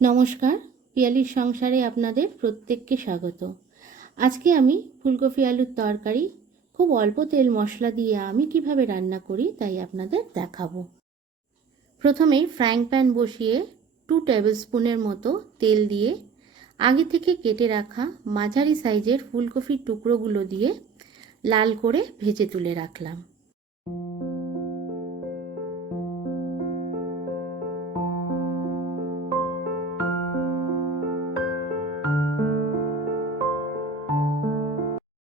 নমস্কার, পিয়ালির সংসারে আপনাদের প্রত্যেককে স্বাগত। আজকে আমি ফুলকপি আলুর তরকারি খুব অল্প তেল মশলা দিয়ে আমি কিভাবে রান্না করি তাই আপনাদের দেখাবো। প্রথমেই ফ্রাইং প্যান বসিয়ে 2 টেবিল স্পুনের মতো তেল দিয়ে আগে থেকে কেটে রাখা মাঝারি সাইজের ফুলকপির টুকরোগুলো দিয়ে লাল করে ভেজে তুলে রাখলাম।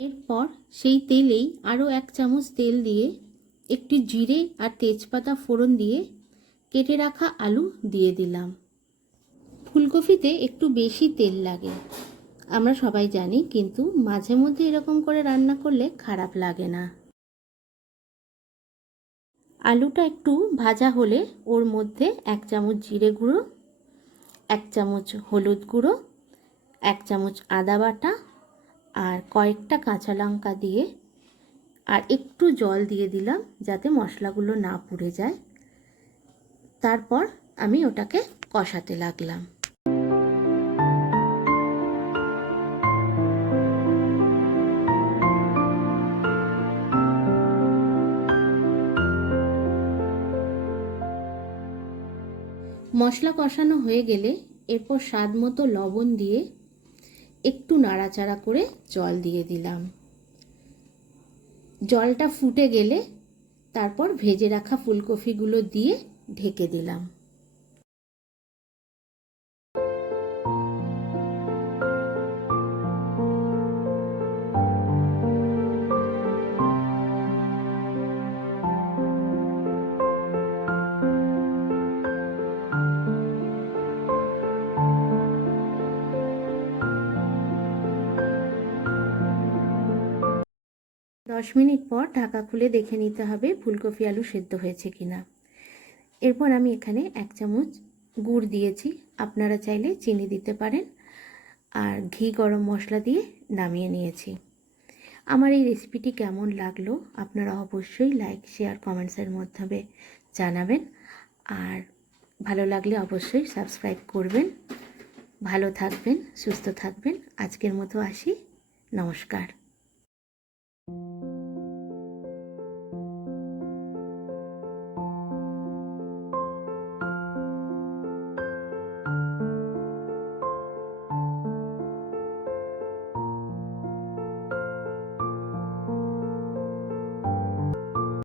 এরপর সেই তেলেই আরও 1 চামচ তেল দিয়ে একটি জিরে আর তেজপাতা ফোড়ন দিয়ে কেটে রাখা আলু দিয়ে দিলাম। ফুলকপিতে একটু বেশি তেল লাগে আমরা সবাই জানি, কিন্তু মাঝে মধ্যে এরকম করে রান্না করলে খারাপ লাগে না। আলুটা একটু ভাজা হলে ওর মধ্যে 1 চামচ জিরে গুঁড়ো, 1 চামচ হলুদ গুঁড়ো, 1 চামচ আদা বাটা আর কয়েকটা কাঁচা লঙ্কা দিয়ে আর একটু জল দিয়ে দিলাম যাতে মশলাগুলো না পুড়ে যায়। তারপর আমি ওটাকে কষাতে লাগলাম। মশলা কষানো হয়ে গেলে এরপর স্বাদ মতো লবণ দিয়ে একটু নাড়াচাড়া করে জল দিয়ে দিলাম। জলটা ফুটে গেলে তারপর ভেজে রাখা ফুলকপিগুলো দিয়ে ঢেকে দিলাম। দশ মিনিট পর ঢাকা খুলে দেখে নিতে হবে ফুলকপি আলু সেদ্ধ হয়েছে কিনা। এরপর আমি এখানে 1 চামচ গুড় দিয়েছি, আপনারা চাইলে চিনি দিতে পারেন, আর ঘি গরম মশলা দিয়ে নামিয়ে নিয়েছি। আমার এই রেসিপিটি কেমন লাগলো আপনারা অবশ্যই লাইক শেয়ার কমেন্টসের মাধ্যমে জানাবেন, আর ভালো লাগলে অবশ্যই সাবস্ক্রাইব করবেন। ভালো থাকবেন, সুস্থ থাকবেন। আজকের মতো আসি, নমস্কার।